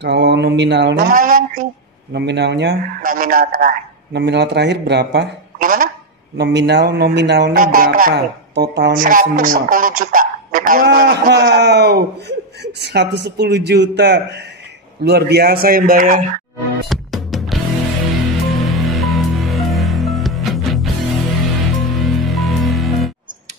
Kalau nominalnya, Lumayan sih nominalnya, nominal terakhir. nominal terakhir berapa? Gimana? Nominalnya Total berapa? terakhir Totalnya semua. 110 juta di tahun 2021. Wow, 110 juta. Luar biasa ya Mbak ya.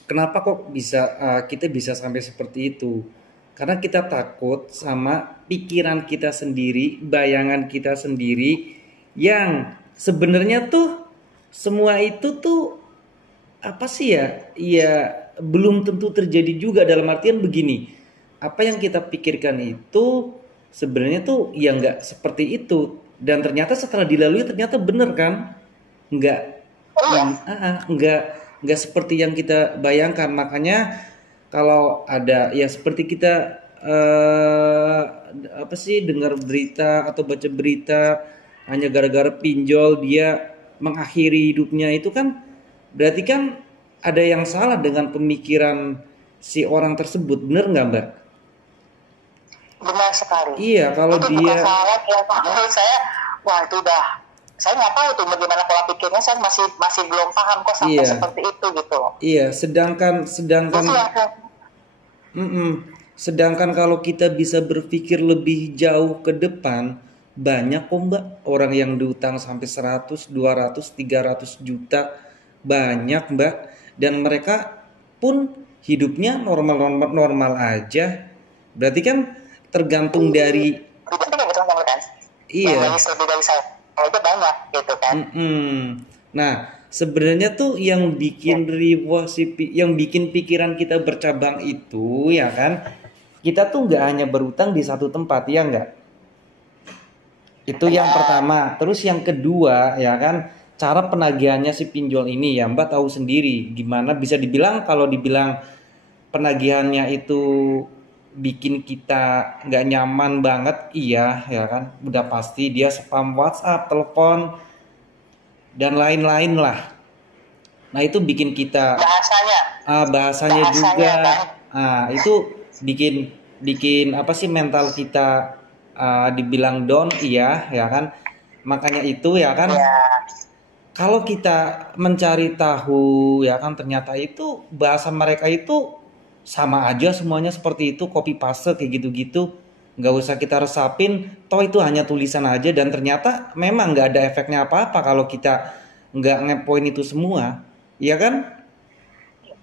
Kenapa kok bisa kita bisa sampai seperti itu? Karena kita takut sama pikiran kita sendiri, bayangan kita sendiri yang sebenarnya tuh semua itu tuh apa sih ya? Ya belum tentu terjadi juga dalam artian begini. Apa yang kita pikirkan itu sebenarnya tuh ya nggak seperti itu dan ternyata setelah dilalui ternyata bener kan? Nggak Oh iya, nggak seperti yang kita bayangkan. Makanya kalau ada ya seperti kita apa sih dengar berita atau baca berita hanya gara-gara pinjol dia mengakhiri hidupnya itu kan berarti kan ada yang salah dengan pemikiran si orang tersebut, bener nggak Mbak? benar sekali. Iya, kalau Itu bukan dia salah ya, menurut saya. Wah itu udah, saya nggak tahu tuh bagaimana pola pikirnya. Saya masih masih belum paham kok sampai iya seperti itu gitu loh. iya sedangkan sedangkan Itu yang Mm-mm. Sedangkan kalau kita bisa berpikir lebih jauh ke depan, banyak kok Mbak orang yang diutang sampai 100, 200, 300 juta. Banyak Mbak. Dan mereka pun hidupnya normal-normal normal aja. Berarti kan tergantung dari pribadi kan gitu kan, yang iya. nangis lebih dari saya. Oh, itu banyak gitu kan. Mm-mm. Nah, sebenarnya tuh yang bikin riwah yang bikin pikiran kita bercabang itu ya kan, kita tuh nggak hanya berutang di satu tempat ya nggak. Itu yang Benar. pertama. Terus yang kedua ya kan, cara penagihannya si pinjol ini ya Mbak tahu sendiri gimana bisa dibilang kalau dibilang penagihannya itu bikin kita nggak nyaman banget, iya ya kan, udah pasti dia spam WhatsApp, telepon dan lain-lain lah. Nah itu bikin kita Bahasanya, bahasanya bahasanya kan. juga itu bikin bikin apa sih mental kita dibilang down, iya ya kan. Makanya itu ya kan Ya, kalau kita mencari tahu ya kan ternyata itu bahasa mereka itu sama aja semuanya seperti itu copy paste kayak gitu-gitu, nggak usah kita resapin toh itu hanya tulisan aja dan ternyata memang nggak ada efeknya apa-apa kalau kita nggak ngepoin itu semua ya kan.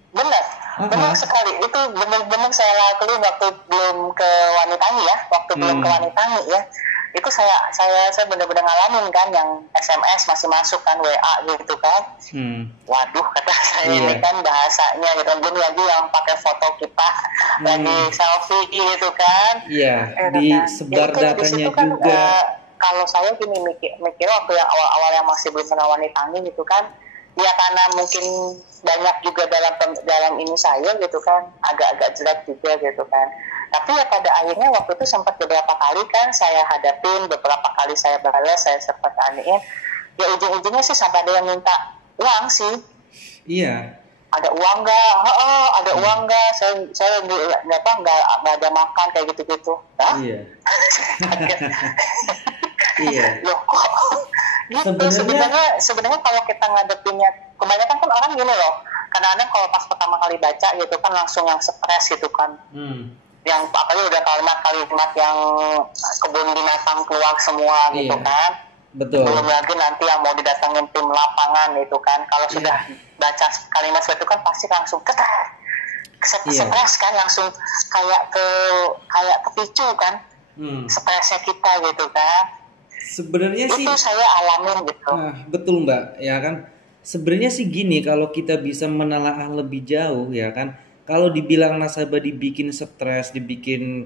benar. Ah, Benar ah. sekali. Itu benar-benar saya lakuin waktu belum ke Wanitangi ya. Waktu belum ke Hmm, Wanitangi ya. Itu saya benar-benar ngalamin kan yang SMS masih masuk kan, WA gitu kan. hmm, Waduh kata saya, ini iya, kan bahasanya gitu. Belum lagi yang pakai foto kita lagi hmm, selfie gitu kan. iya, Gitu kan. Ya disebar itu di datanya situ kan, juga. kalau saya gini mikir waktu yang awal-awal yang masih belum kenal Wanitangi gitu kan. Ya karena mungkin banyak juga dalam ini saya gitu kan, agak-agak jelek juga gitu kan. Tapi ya pada akhirnya waktu itu sempat beberapa kali kan saya hadapin, beberapa kali saya balas, saya sempat tanyain. Ya ujung-ujungnya sih sampai ada yang minta uang sih. Iya, Ada uang nggak? Oh, ada hmm, uang nggak? Saya nggak ada makan kayak gitu-gitu. Hah? iya, Kaget. iya. Loh kok gitu. Sebenarnya, Sebenarnya kalau kita ngadepinnya, kebanyakan kan orang gini loh, kadang-kadang kalau pas pertama kali baca gitu kan langsung yang stres gitu kan, hmm, yang apalagi udah kalimat-kalimat yang kebun binatang keluar semua gitu iya, kan, belum betul. lagi nanti yang mau didatengin tim lapangan gitu kan, kalau sudah Iya, baca kalimat seperti itu kan pasti langsung iya. stres kan, langsung kayak kepicu kan Hmm. stresnya kita gitu kan. Sebenarnya Itu sih, saya alamin gitu. betul Mbak, ya kan. Sebenarnya sih gini, kalau kita bisa menelaah lebih jauh, ya kan. Kalau dibilang nasabah dibikin stres, dibikin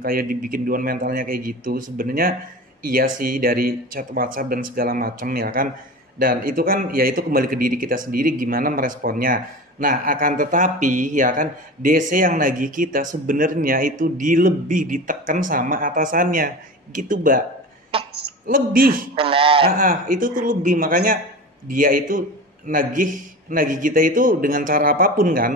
down mentalnya kayak gitu, sebenarnya iya sih dari chat WhatsApp dan segala macam ya kan. Dan itu kan ya itu kembali ke diri kita sendiri gimana meresponnya. Nah, akan tetapi ya kan DC yang nagih kita sebenarnya itu lebih ditekan sama atasannya gitu, Mbak. Lebih. Benar. Itu tuh lebih makanya dia itu nagih nagih kita itu dengan cara apapun kan.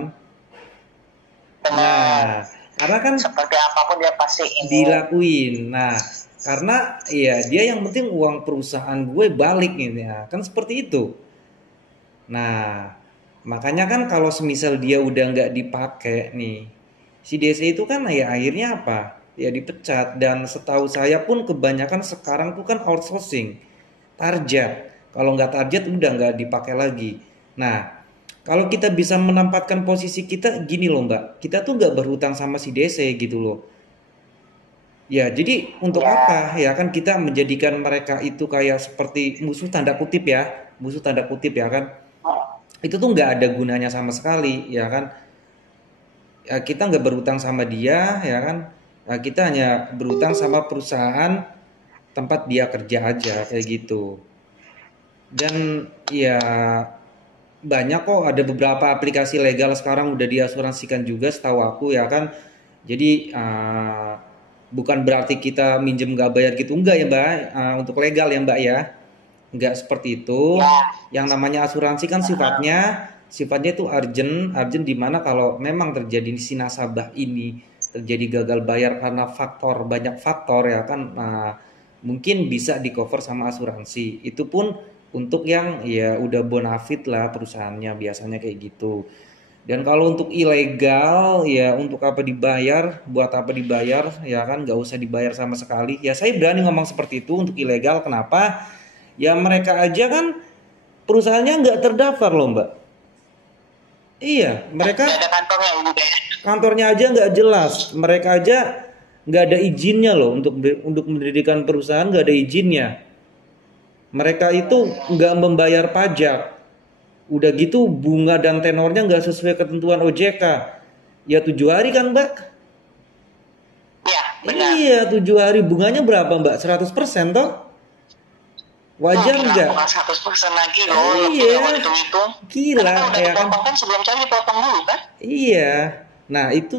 Benar. Nah, karena kan Seperti apapun dia pasti ini. dilakuin. Nah, karena ya dia yang penting uang perusahaan gue balik gitu ya, kan seperti itu. Nah, makanya kan kalau semisal dia udah nggak dipakai nih, si DC itu kan ya akhirnya apa? Ya dipecat. Dan setahu saya pun kebanyakan sekarang tuh kan outsourcing, target. Kalau nggak target udah nggak dipakai lagi. Nah, kalau kita bisa menempatkan posisi kita gini loh Mbak, kita tuh nggak berhutang sama si DC gitu loh. Ya, jadi untuk Ya, apa ya kan kita menjadikan mereka itu kayak seperti musuh tanda kutip ya, musuh tanda kutip ya kan, itu tuh nggak ada gunanya sama sekali ya kan. Ya, kita nggak berutang sama dia ya kan. Nah, kita hanya berutang sama perusahaan tempat dia kerja aja kayak gitu. Dan ya banyak kok, ada beberapa aplikasi legal sekarang udah diasuransikan juga setahu aku ya kan. Jadi bukan berarti kita minjem nggak bayar gitu enggak ya Mbak. Untuk legal ya Mbak ya, nggak seperti itu. ya, Yang namanya asuransi kan sifatnya itu urgent, urgent di mana kalau memang terjadi si nasabah ini terjadi gagal bayar karena banyak faktor ya kan, mungkin bisa di cover sama asuransi. Itu pun untuk yang ya udah bonafit lah perusahaannya, biasanya kayak gitu. Dan kalau untuk ilegal ya untuk apa dibayar, buat apa dibayar ya kan, nggak usah dibayar sama sekali. Ya saya berani ngomong seperti itu untuk ilegal. Kenapa? Ya mereka aja kan perusahaannya nggak terdaftar loh Mbak. Iya, mereka nggak ada kantornya juga ya. kantornya aja nggak jelas. Mereka aja nggak ada izinnya loh untuk mendirikan perusahaan, nggak ada izinnya. Mereka itu nggak membayar pajak. Udah gitu bunga dan tenornya nggak sesuai ketentuan OJK. Ya 7 hari kan Mbak? Iya, benar. Iya 7 hari, bunganya berapa Mbak? 100% toh? Oh, Wajar gila, nggak? bukan 100% lagi loh, lebih Iya, kalau hitung-hitung. Karena gila kan udah ya kan? dipotong kan, sebelum cari dipotong dulu kan? Iya. Nah, itu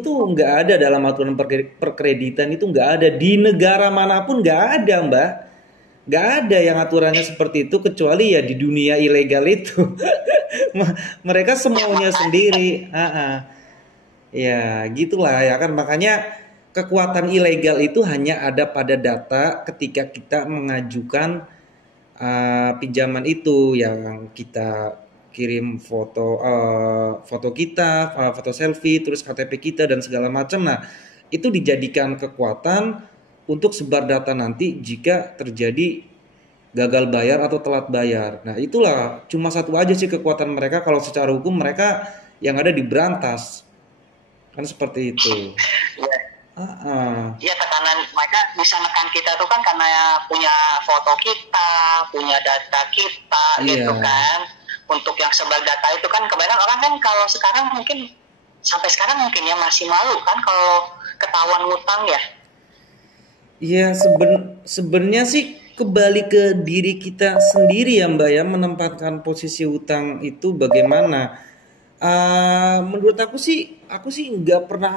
tuh nggak ada dalam aturan perkreditan, itu nggak ada di negara manapun, nggak ada, Mbak. Nggak ada yang aturannya seperti itu kecuali ya di dunia ilegal itu. Mereka Ya semaunya makanya, sendiri. Ya, gitulah ya kan, makanya kekuatan ilegal itu hanya ada pada data ketika kita mengajukan pinjaman itu, yang kita kirim foto kita, foto selfie, terus KTP kita dan segala macam. Nah, itu dijadikan kekuatan untuk sebar data nanti jika terjadi gagal bayar atau telat bayar. Nah, itulah cuma satu aja sih kekuatan mereka, kalau secara hukum mereka yang ada diberantas. Kan seperti itu. ya, Ah, ah. ya tekanan mereka bisa nekan kita tuh kan karena punya foto kita, punya data kita Iya. gitu kan. Untuk yang sebar data itu kan kebanyakan orang kan kalau sekarang mungkin sampai sekarang mungkin ya masih malu kan kalau ketahuan ngutang ya. Iya, sebenarnya sih kembali ke diri kita sendiri ya Mbak ya, menempatkan posisi utang itu bagaimana. Menurut aku sih nggak pernah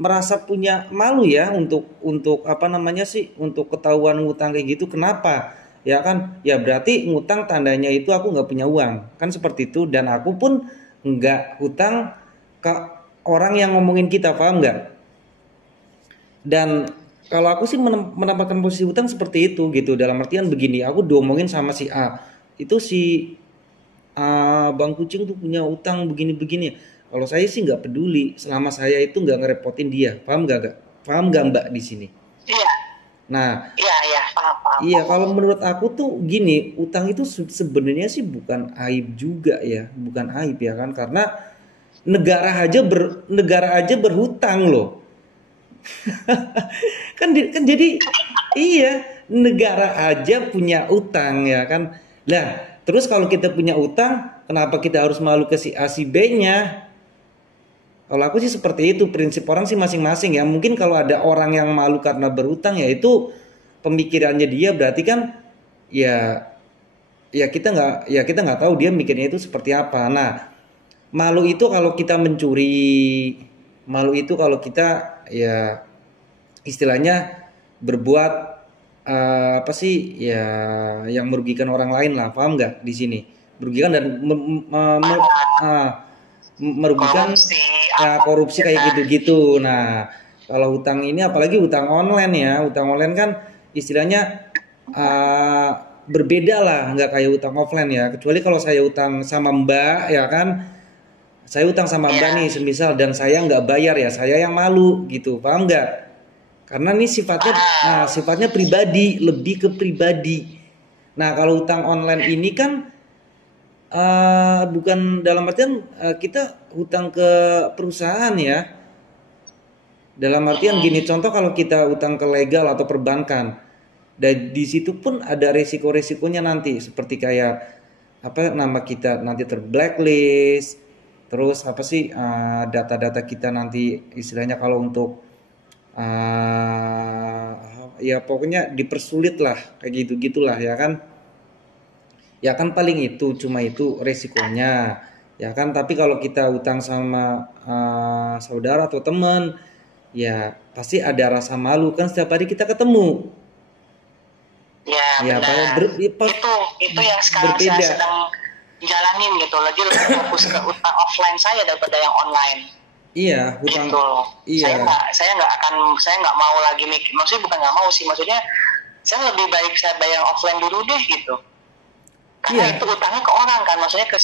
merasa punya malu ya untuk apa namanya sih, untuk ketahuan ngutang kayak gitu. Kenapa? Ya kan, ya berarti ngutang tandanya itu aku nggak punya uang kan, seperti itu. Dan aku pun nggak hutang ke orang yang ngomongin kita, paham nggak? Dan kalau aku sih menempatkan posisi utang seperti itu gitu, dalam artian begini, aku diomongin sama si A, itu si Bang Kucing tuh punya utang begini-begini. Kalau saya sih nggak peduli, selama saya itu nggak ngerepotin dia, paham nggak gak? Paham nggak Mbak di sini? Iya, Nah, iya, iya, paham, paham, iya, paham. kalau menurut aku tuh gini, utang itu sebenarnya sih bukan aib juga ya, bukan aib ya kan, karena negara aja berhutang loh. Kan jadi iya, negara aja punya utang ya kan. Lah, terus kalau kita punya utang, kenapa kita harus malu ke si A si B-nya? Kalau aku sih seperti itu, prinsip orang sih masing-masing ya. Mungkin kalau ada orang yang malu karena berutang ya itu pemikirannya dia, berarti kan ya ya kita nggak tahu dia mikirnya itu seperti apa. Nah, malu itu kalau kita mencuri, malu itu kalau kita ya istilahnya berbuat apa sih ya, yang merugikan orang lain lah, paham nggak di sini? Merugikan dan merugikan Korupsi apa korupsi gitu kayak kan. gitu-gitu. Nah, Kalau hutang ini apalagi hutang online ya, hutang online kan istilahnya uh, berbeda lah, nggak kayak hutang offline ya. Kecuali kalau saya hutang sama Mbak ya kan, saya hutang sama Mbak nih Iya, semisal dan saya nggak bayar ya, saya yang malu gitu, paham nggak? Karena ini sifatnya paham. sifatnya pribadi, lebih ke pribadi. Nah kalau hutang online ini kan bukan dalam artian kita hutang ke perusahaan ya. Dalam artian gini, contoh kalau kita utang ke legal atau perbankan, dan di situ pun ada resiko-resikonya nanti, seperti kayak apa nama kita nanti terblacklist, terus apa sih data-data kita nanti istilahnya kalau untuk ya pokoknya dipersulit lah kayak gitu gitulah ya kan. Ya kan paling itu cuma itu resikonya. Ya kan tapi kalau kita utang sama saudara atau teman ya pasti ada rasa malu kan setiap hari kita ketemu. Ya Ya pada benar. Itu yang sekarang saya berbeda. sedang jalanin gitu. Lagi lebih fokus ke utang offline saya daripada yang online. Iya, hutang Gitu loh. iya. Saya nggak mau lagi mikir. Maksudnya bukan nggak mau sih. Maksudnya saya lebih baik saya bayar offline dulu deh gitu. Karena itu Iya. utangnya ke orang kan, maksudnya ke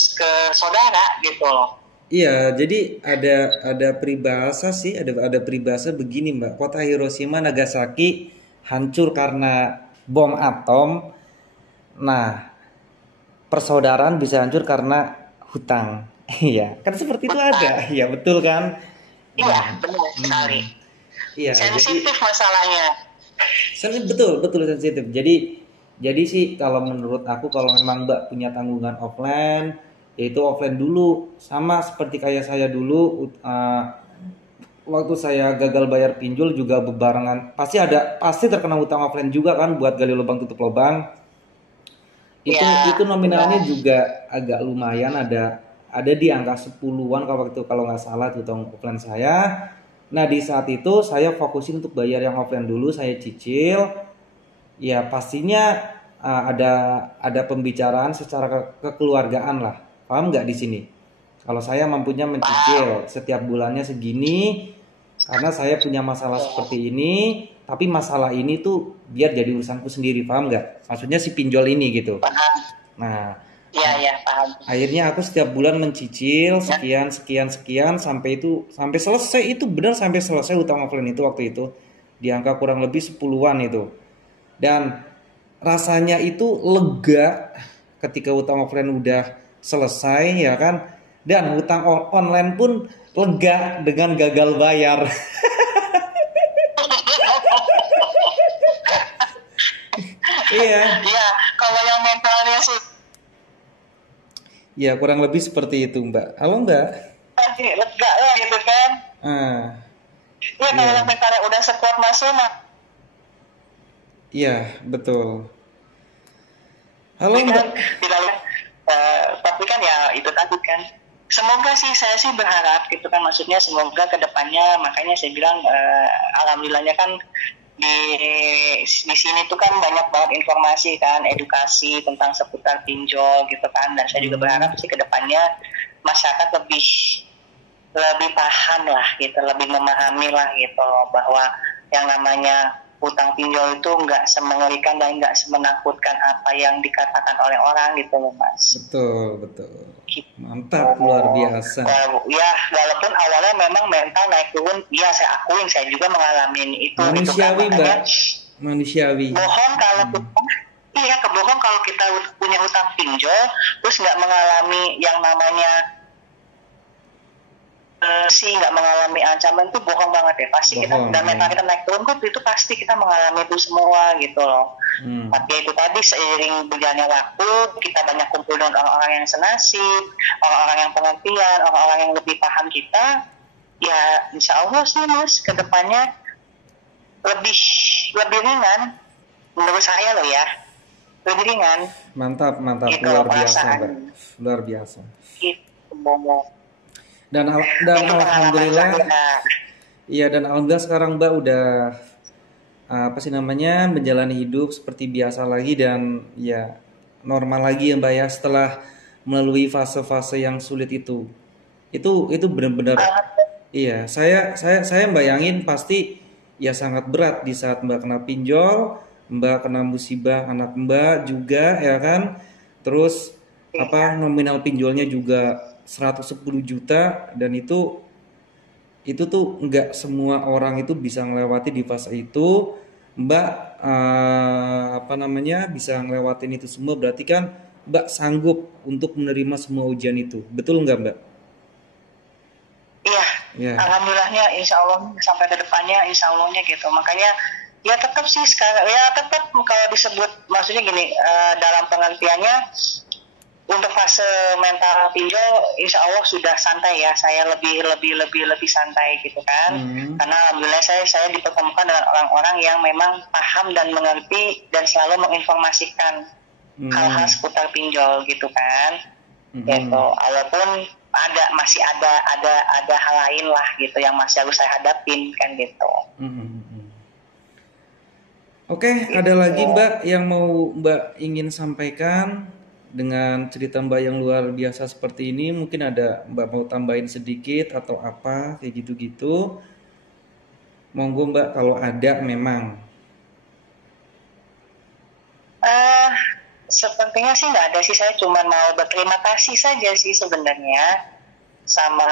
saudara gitu loh. Iya, jadi ada peribahasa sih, ada peribahasa begini, Mbak. Kota Hiroshima Nagasaki hancur karena bom atom. Nah, persaudaraan bisa hancur karena hutang. Iya, kan seperti itu Utang. ada. Iya, betul kan? Iya, Nah, benar sekali. iya, jadi Sensitif masalahnya. betul, betul sensitif. Jadi sih kalau menurut aku kalau memang Mbak punya tanggungan offline, yaitu offline dulu. Sama seperti kayak saya dulu waktu saya gagal bayar pinjol juga bebarengan. Pasti terkena hutang offline juga kan buat gali lubang tutup lubang. Itu Ya, nominalnya benar. juga agak lumayan ada di angka 10-an kalau waktu kalau nggak salah tuh hutang offline saya. Nah, di saat itu saya fokusin untuk bayar yang offline dulu, saya cicil. Ya pastinya ada pembicaraan secara kekeluargaan lah. Paham nggak di sini? Kalau saya mampunya Paham. mencicil setiap bulannya segini karena saya punya masalah seperti ini, tapi masalah ini tuh biar jadi urusanku sendiri, paham nggak? Maksudnya si pinjol ini gitu. Paham. Nah, Iya, iya, paham. akhirnya aku setiap bulan mencicil Ya, sekian sekian sekian sampai selesai itu benar sampai selesai utang offline itu waktu itu di angka kurang lebih 10-an itu. Dan rasanya itu lega ketika utang offline udah selesai ya kan. Dan utang online pun lega dengan gagal bayar. Iya. iya. Kalau yang mentalnya sih Ya kurang lebih seperti itu Mbak. Halo Mbak. pasti lega lah gitu kan. Ah, Iya, kalau yang iya. mentalnya udah sekuat masuk mah. Iya, betul. Halo Tapi kan Mbak. tidak, tapi kan ya itu tadi kan. Semoga sih saya sih berharap gitu kan, maksudnya semoga kedepannya, makanya saya bilang alhamdulillahnya kan di sini tuh kan banyak banget informasi kan, edukasi tentang seputar pinjol gitu kan, dan saya juga berharap Hmm, sih kedepannya masyarakat lebih lebih paham lah gitu, lebih memahami lah gitu loh, bahwa yang namanya hutang pinjol itu nggak semengerikan dan nggak semenakutkan apa yang dikatakan oleh orang gitu loh mas. betul, betul. Gitu. Mantap, luar biasa. Ya walaupun awalnya memang mental naik turun, ya saya akuin saya juga mengalami itu gitu kan, Manusiawi, Mbak. makanya Manusiawi. bohong kalau kita, iya kebohong kalau kita punya hutang pinjol terus nggak mengalami yang namanya sih nggak mengalami ancaman tuh bohong banget ya, pasti kita Bohong, dan mental ya. kita naik turun tuh itu pasti kita mengalami itu semua gitu loh. Hmm, Tapi itu tadi seiring berjalannya waktu kita banyak kumpul dengan orang-orang yang senasib, orang-orang yang pengertian, orang-orang yang lebih paham kita, ya insya Allah sih mas kedepannya lebih lebih ringan menurut saya loh ya, lebih ringan mantap, mantap, gitu loh luar biasa, perasaan Mbak. Luar biasa. gitu. Dan Itu pengalaman alhamdulillah, saya. iya dan alhamdulillah sekarang Mbak udah apa sih namanya menjalani hidup seperti biasa lagi dan ya normal lagi ya Mbak ya setelah melalui fase-fase yang sulit itu. Itu benar-benar Iya, saya bayangin pasti ya sangat berat di saat Mbak kena pinjol, Mbak kena musibah anak Mbak juga ya kan. Terus Iya, apa nominal pinjolnya juga 110 juta dan itu tuh nggak semua orang itu bisa ngelewati di fase itu. Mbak apa namanya bisa ngelewatin itu semua berarti kan Mbak sanggup untuk menerima semua ujian itu. Betul nggak Mbak? iya. Ya. Alhamdulillahnya, insya Allah sampai ke depannya, insya Allahnya gitu. Makanya ya tetap sih sekarang ya tetap kalau disebut maksudnya gini dalam pengertiannya untuk fase mental pinjol insya Allah sudah santai ya, saya lebih santai gitu kan, Hmm. karena alhamdulillah saya dipertemukan dengan orang-orang yang memang paham dan mengerti dan selalu menginformasikan hal-hal Hmm. seputar pinjol gitu kan, gitu. Hmm. Walaupun masih ada hal lain lah gitu yang masih harus saya hadapin kan gitu. Hmm. Hmm. Oke, ada Gitu. lagi Mbak yang mau Mbak ingin sampaikan dengan cerita Mbak yang luar biasa seperti ini? Mungkin ada Mbak mau tambahin sedikit atau apa kayak gitu-gitu. Monggo Mbak kalau ada memang. Eh, Sepertinya sih nggak ada sih. Saya cuma mau berterima kasih saja sih sebenarnya sama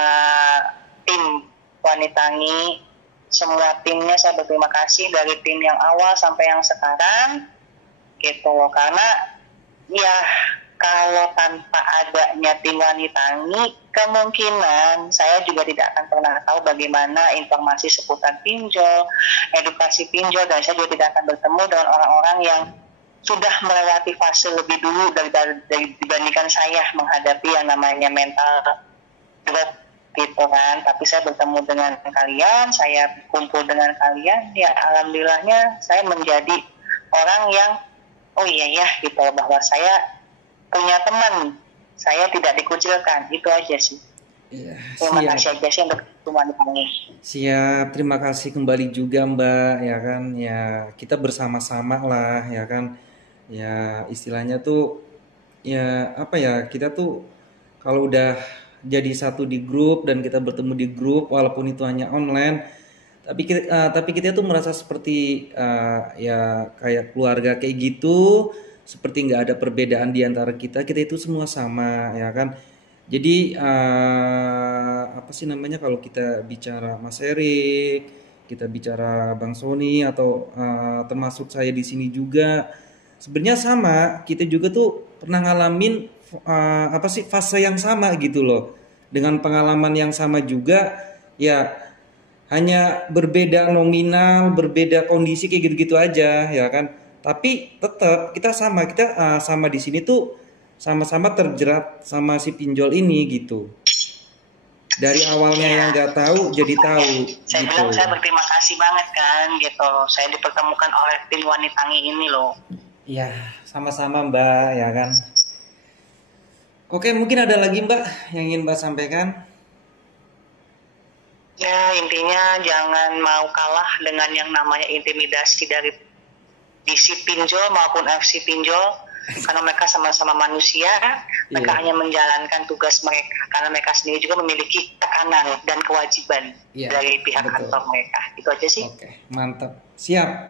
tim Wanitangi. Semua timnya saya berterima kasih dari tim yang awal sampai yang sekarang gitu loh. Karena ya kalau tanpa adanya tim Wanitangi, kemungkinan saya juga tidak akan pernah tahu bagaimana informasi seputar pinjol, edukasi pinjol, dan saya juga tidak akan bertemu dengan orang-orang yang sudah melewati fase lebih dulu dibandingkan saya menghadapi yang namanya mental drop gitu kan. Tapi saya bertemu dengan kalian, saya kumpul dengan kalian, ya alhamdulillahnya saya menjadi orang yang oh iya ya gitu, bahwa saya punya teman, saya tidak dikucilkan, itu aja sih. Iya, Terima siap. kasih aja sih untuk teman ini. Siap, terima kasih kembali juga Mbak, ya kan? Ya, kita bersama-sama lah, ya kan? Ya, istilahnya tuh ya apa ya? Kita tuh kalau udah jadi satu di grup dan kita bertemu di grup walaupun itu hanya online, tapi kita tuh merasa seperti ya kayak keluarga kayak gitu, seperti nggak ada perbedaan di antara kita. Kita itu semua sama, ya kan? Jadi apa sih namanya kalau kita bicara Mas Erik, kita bicara Bang Sony atau termasuk saya di sini juga, sebenarnya sama. Kita juga tuh pernah ngalamin apa sih fase yang sama gitu loh, dengan pengalaman yang sama juga, ya hanya berbeda nominal, berbeda kondisi kayak gitu-gitu aja, ya kan? Tapi tetap kita sama, kita sama di sini tuh sama-sama terjerat sama si pinjol ini gitu. Dari awalnya yang Ya, nggak tahu jadi tahu saya gitu. bilang saya berterima kasih banget kan gitu. Saya dipertemukan oleh tim Wanitangi ini loh. Ya, sama-sama Mbak, ya kan? Oke, mungkin ada lagi Mbak yang ingin Mbak sampaikan? Ya intinya jangan mau kalah dengan yang namanya intimidasi dari DC pinjol maupun FC pinjol, karena mereka sama-sama manusia, mereka Iya, hanya menjalankan tugas mereka karena mereka sendiri juga memiliki tekanan dan kewajiban iya, dari pihak betul. kantor mereka. Itu aja sih. Oke, mantap. Siap.